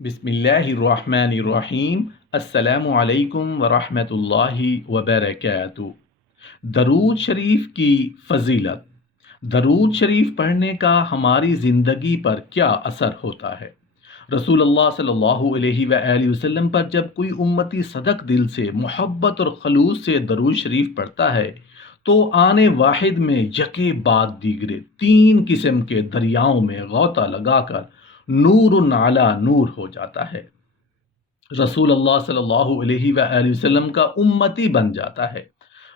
بسم اللہ الرحمن الرحیم۔ السلام علیکم ورحمۃ اللہ وبرکاتہ۔ درود شریف کی فضیلت۔ درود شریف پڑھنے کا ہماری زندگی پر کیا اثر ہوتا ہے؟ رسول اللہ صلی اللہ علیہ وآلہ وسلم پر جب کوئی امتی صدق دل سے محبت اور خلوص سے درود شریف پڑھتا ہے تو آنے واحد میں یکے بعد دیگرے 3 قسم کے دریاؤں میں غوطہ لگا کر نور علی نور ہو جاتا ہے، رسول اللہ صلی اللہ علیہ وآلہ وسلم کا امتی بن جاتا ہے،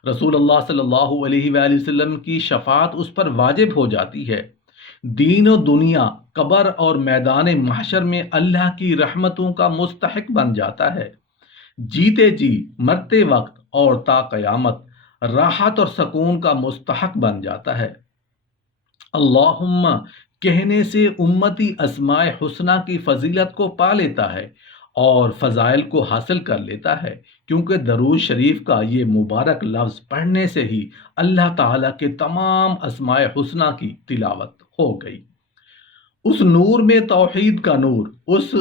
رسول اللہ صلی اللہ علیہ وآلہ وسلم کی شفاعت اس پر واجب ہو جاتی ہے، دین و دنیا، قبر اور میدان محشر میں اللہ کی رحمتوں کا مستحق بن جاتا ہے، جیتے جی مرتے وقت اور تا قیامت راحت اور سکون کا مستحق بن جاتا ہے۔ اللہم کہنے سے امتی اسماء حسنہ کی فضیلت کو پا لیتا ہے اور فضائل کو حاصل کر لیتا ہے، کیونکہ درود شریف کا یہ مبارک لفظ پڑھنے سے ہی اللہ تعالیٰ کے تمام اسماء حسنہ کی تلاوت ہو گئی۔ اس نور میں توحید کا نور، اس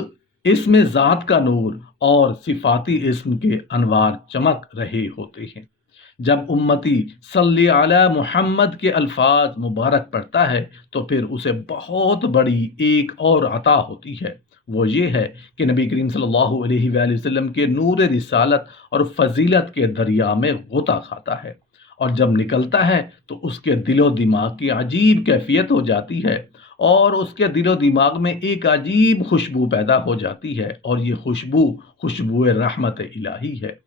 اسم ذات کا نور اور صفاتی اسم کے انوار چمک رہے ہوتے ہیں۔ جب امتی صلی علی محمد کے الفاظ مبارک پڑھتا ہے تو پھر اسے بہت بڑی ایک اور عطا ہوتی ہے، وہ یہ ہے کہ نبی کریم صلی اللہ علیہ وآلہ وسلم کے نور رسالت اور فضیلت کے دریا میں غوطہ کھاتا ہے، اور جب نکلتا ہے تو اس کے دل و دماغ کی عجیب کیفیت ہو جاتی ہے، اور اس کے دل و دماغ میں ایک عجیب خوشبو پیدا ہو جاتی ہے، اور یہ خوشبو رحمت الہی ہے۔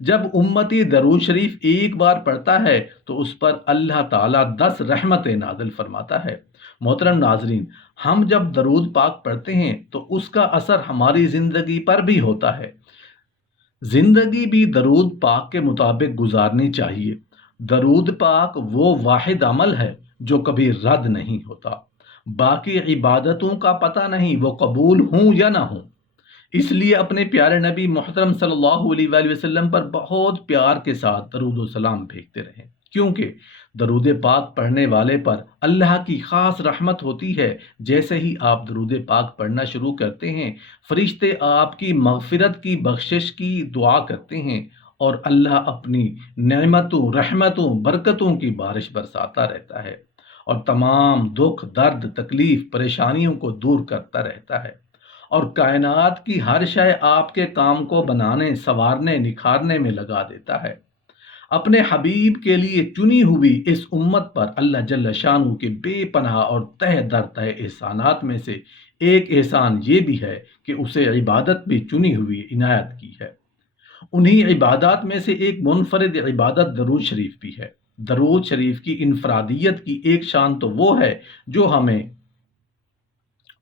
جب امتی درود شریف ایک بار پڑھتا ہے تو اس پر اللہ تعالیٰ 10 رحمتیں نازل فرماتا ہے۔ محترم ناظرین، ہم جب درود پاک پڑھتے ہیں تو اس کا اثر ہماری زندگی پر بھی ہوتا ہے۔ زندگی بھی درود پاک کے مطابق گزارنی چاہیے۔ درود پاک وہ واحد عمل ہے جو کبھی رد نہیں ہوتا۔ باقی عبادتوں کا پتہ نہیں وہ قبول ہوں یا نہ ہوں، اس لیے اپنے پیارے نبی محترم صلی اللہ علیہ وآلہ وسلم پر بہت پیار کے ساتھ درود و سلام بھیجتے رہیں، کیونکہ درود پاک پڑھنے والے پر اللہ کی خاص رحمت ہوتی ہے۔ جیسے ہی آپ درود پاک پڑھنا شروع کرتے ہیں، فرشتے آپ کی مغفرت کی بخشش کی دعا کرتے ہیں، اور اللہ اپنی نعمتوں، رحمتوں، برکتوں کی بارش برساتا رہتا ہے، اور تمام دکھ، درد، تکلیف، پریشانیوں کو دور کرتا رہتا ہے، اور کائنات کی ہر شے آپ کے کام کو بنانے، سنوارنے، نکھارنے میں لگا دیتا ہے۔ اپنے حبیب کے لیے چنی ہوئی اس امت پر اللہ جل شانہ کے بے پناہ اور تہ در تہ احسانات میں سے ایک احسان یہ بھی ہے کہ اسے عبادت بھی چنی ہوئی عنایت کی ہے۔ انہی عبادات میں سے ایک منفرد عبادت درود شریف بھی ہے۔ درود شریف کی انفرادیت کی ایک شان تو وہ ہے جو ہمیں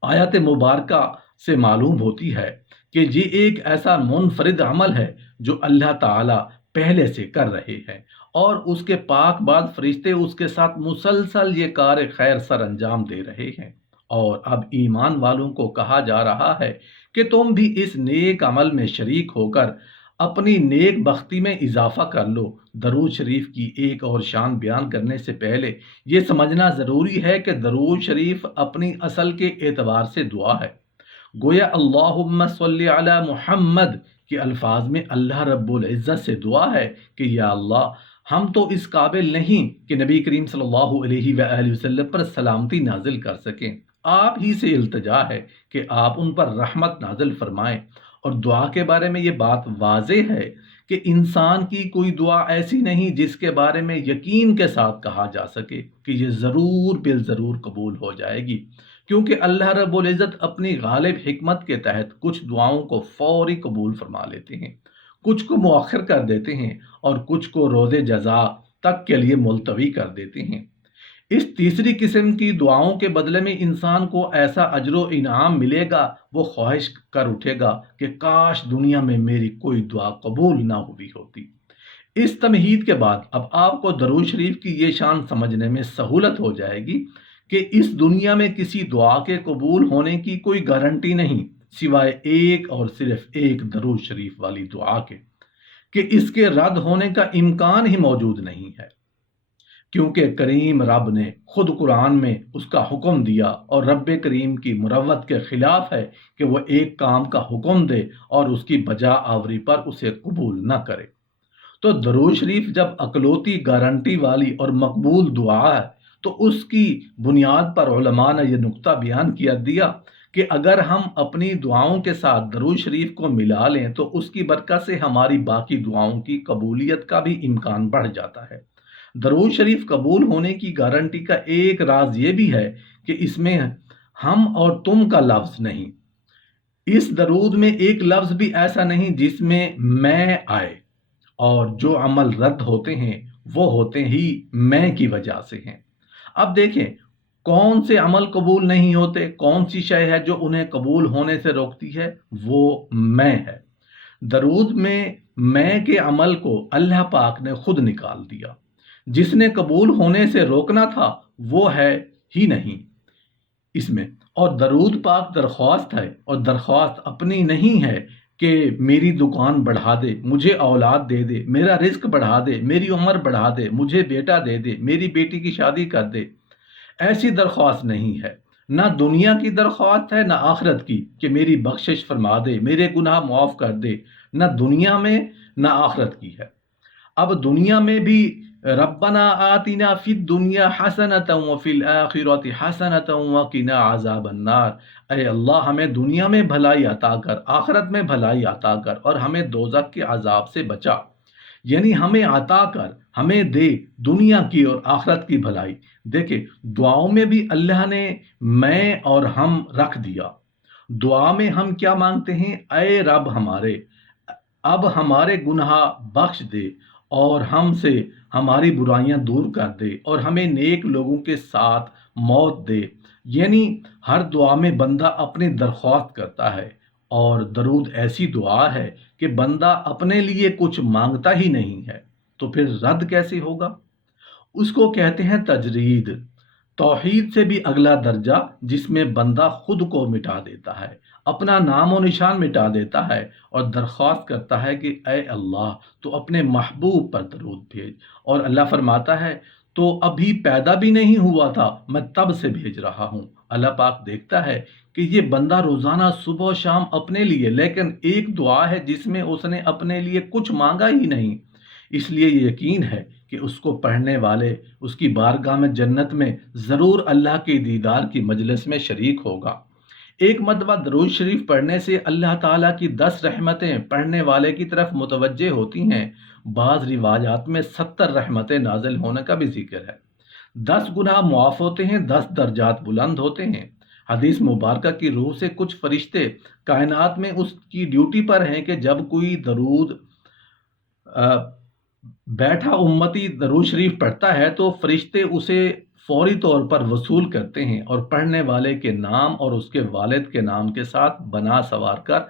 آیت مبارکہ سے معلوم ہوتی ہے کہ یہ ایک ایسا منفرد عمل ہے جو اللہ تعالیٰ پہلے سے کر رہے ہیں، اور اس کے پاک بعد فرشتے اس کے ساتھ مسلسل یہ کار خیر سر انجام دے رہے ہیں، اور اب ایمان والوں کو کہا جا رہا ہے کہ تم بھی اس نیک عمل میں شریک ہو کر اپنی نیک بختی میں اضافہ کر لو۔ درود شریف کی ایک اور شان بیان کرنے سے پہلے یہ سمجھنا ضروری ہے کہ درود شریف اپنی اصل کے اعتبار سے دعا ہے۔ گویا اللہم صلی علی محمد کے الفاظ میں اللہ رب العزت سے دعا ہے کہ یا اللہ، ہم تو اس قابل نہیں کہ نبی کریم صلی اللہ علیہ وآلہ وسلم پر سلامتی نازل کر سکیں، آپ ہی سے التجا ہے کہ آپ ان پر رحمت نازل فرمائیں۔ اور دعا کے بارے میں یہ بات واضح ہے کہ انسان کی کوئی دعا ایسی نہیں جس کے بارے میں یقین کے ساتھ کہا جا سکے کہ یہ ضرور بالضرور قبول ہو جائے گی، کیونکہ اللہ رب العزت اپنی غالب حکمت کے تحت کچھ دعاؤں کو فوری قبول فرما لیتے ہیں، کچھ کو مؤخر کر دیتے ہیں، اور کچھ کو روز جزا تک کے لیے ملتوی کر دیتے ہیں۔ اس تیسری قسم کی دعاؤں کے بدلے میں انسان کو ایسا اجر و انعام ملے گا، وہ خواہش کر اٹھے گا کہ کاش دنیا میں میری کوئی دعا قبول نہ ہوئی ہوتی۔ اس تمہید کے بعد اب آپ کو درود شریف کی یہ شان سمجھنے میں سہولت ہو جائے گی کہ اس دنیا میں کسی دعا کے قبول ہونے کی کوئی گارنٹی نہیں سوائے ایک اور صرف ایک درود شریف والی دعا کے، کہ اس کے رد ہونے کا امکان ہی موجود نہیں ہے۔ کیونکہ کریم رب نے خود قرآن میں اس کا حکم دیا، اور رب کریم کی مروت کے خلاف ہے کہ وہ ایک کام کا حکم دے اور اس کی بجا آوری پر اسے قبول نہ کرے۔ تو درود شریف جب اکلوتی گارنٹی والی اور مقبول دعا ہے، تو اس کی بنیاد پر علماء نے یہ نقطہ بیان کیا دیا کہ اگر ہم اپنی دعاؤں کے ساتھ درود شریف کو ملا لیں تو اس کی برکت سے ہماری باقی دعاؤں کی قبولیت کا بھی امکان بڑھ جاتا ہے۔ درود شریف قبول ہونے کی گارنٹی کا ایک راز یہ بھی ہے کہ اس میں ہم اور تم کا لفظ نہیں، اس درود میں ایک لفظ بھی ایسا نہیں جس میں میں آئے، اور جو عمل رد ہوتے ہیں وہ ہوتے ہی میں کی وجہ سے ہیں۔ اب دیکھیں کون سے عمل قبول نہیں ہوتے، کون سی شے ہے جو انہیں قبول ہونے سے روکتی ہے؟ وہ میں ہے۔ درود میں کے عمل کو اللہ پاک نے خود نکال دیا۔ جس نے قبول ہونے سے روکنا تھا وہ ہے ہی نہیں اس میں۔ اور درود پاک درخواست ہے، اور درخواست اپنی نہیں ہے کہ میری دکان بڑھا دے، مجھے اولاد دے دے، میرا رزق بڑھا دے، میری عمر بڑھا دے، مجھے بیٹا دے دے، میری بیٹی کی شادی کر دے۔ ایسی درخواست نہیں ہے، نہ دنیا کی درخواست ہے نہ آخرت کی کہ میری بخشش فرما دے، میرے گناہ معاف کر دے، نہ دنیا میں نہ آخرت کی ہے۔ اب دنیا میں بھی ربنا آتنا فی الدنیا حسنۃ وفی الآخرۃ حسنۃ وقنا عذاب النار، اے اللہ ہمیں دنیا میں بھلائی عطا کر، آخرت میں بھلائی عطا کر، اور ہمیں دوزخ کے عذاب سے بچا۔ یعنی ہمیں عطا کر، ہمیں دے دنیا کی اور آخرت کی بھلائی۔ دیکھیں دعاؤں میں بھی اللہ نے میں اور ہم رکھ دیا۔ دعا میں ہم کیا مانگتے ہیں؟ اے رب ہمارے، اب ہمارے گناہ بخش دے اور ہم سے ہماری برائیاں دور کر دے، اور ہمیں نیک لوگوں کے ساتھ موت دے۔ یعنی ہر دعا میں بندہ اپنی درخواست کرتا ہے، اور درود ایسی دعا ہے کہ بندہ اپنے لیے کچھ مانگتا ہی نہیں ہے، تو پھر رد کیسے ہوگا؟ اس کو کہتے ہیں تجرید، توحید سے بھی اگلا درجہ، جس میں بندہ خود کو مٹا دیتا ہے، اپنا نام و نشان مٹا دیتا ہے، اور درخواست کرتا ہے کہ اے اللہ تو اپنے محبوب پر درود بھیج۔ اور اللہ فرماتا ہے تو ابھی پیدا بھی نہیں ہوا تھا میں تب سے بھیج رہا ہوں۔ اللہ پاک دیکھتا ہے کہ یہ بندہ روزانہ صبح و شام اپنے لیے، لیکن ایک دعا ہے جس میں اس نے اپنے لیے کچھ مانگا ہی نہیں، اس لیے یہ یقین ہے کہ اس کو پڑھنے والے اس کی بارگاہ میں جنت میں ضرور اللہ کے دیدار کی مجلس میں شریک ہوگا۔ ایک مرتبہ درود شریف پڑھنے سے اللہ تعالیٰ کی 10 رحمتیں پڑھنے والے کی طرف متوجہ ہوتی ہیں۔ بعض روایات میں 70 رحمتیں نازل ہونے کا بھی ذکر ہے۔ 10 گناہ معاف ہوتے ہیں، 10 درجات بلند ہوتے ہیں۔ حدیث مبارکہ کی روح سے کچھ فرشتے کائنات میں اس کی ڈیوٹی پر ہیں کہ جب کوئی درود بیٹھا امتی درود شریف پڑھتا ہے تو فرشتے اسے فوری طور پر وصول کرتے ہیں، اور پڑھنے والے کے نام اور اس کے والد کے نام کے ساتھ بنا سوار کر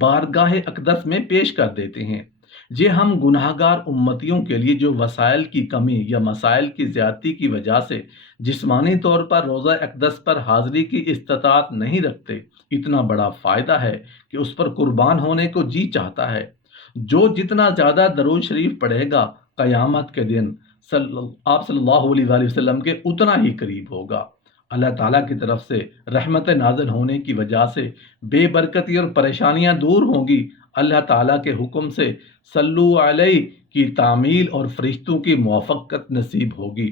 بارگاہ اقدس میں پیش کر دیتے ہیں۔ یہ ہم گناہ گار امتیوں کے لیے جو وسائل کی کمی یا مسائل کی زیادتی کی وجہ سے جسمانی طور پر روضہ اقدس پر حاضری کی استطاعت نہیں رکھتے، اتنا بڑا فائدہ ہے کہ اس پر قربان ہونے کو جی چاہتا ہے۔ جو جتنا زیادہ درود شریف پڑھے گا قیامت کے دن آپ صلی اللہ علیہ وآلہ وسلم کے اتنا ہی قریب ہوگا۔ اللہ تعالیٰ کی طرف سے رحمت نازل ہونے کی وجہ سے بے برکتی اور پریشانیاں دور ہوں گی۔ اللہ تعالیٰ کے حکم سے صلو علیہ کی تعمیل اور فرشتوں کی موافقت نصیب ہوگی۔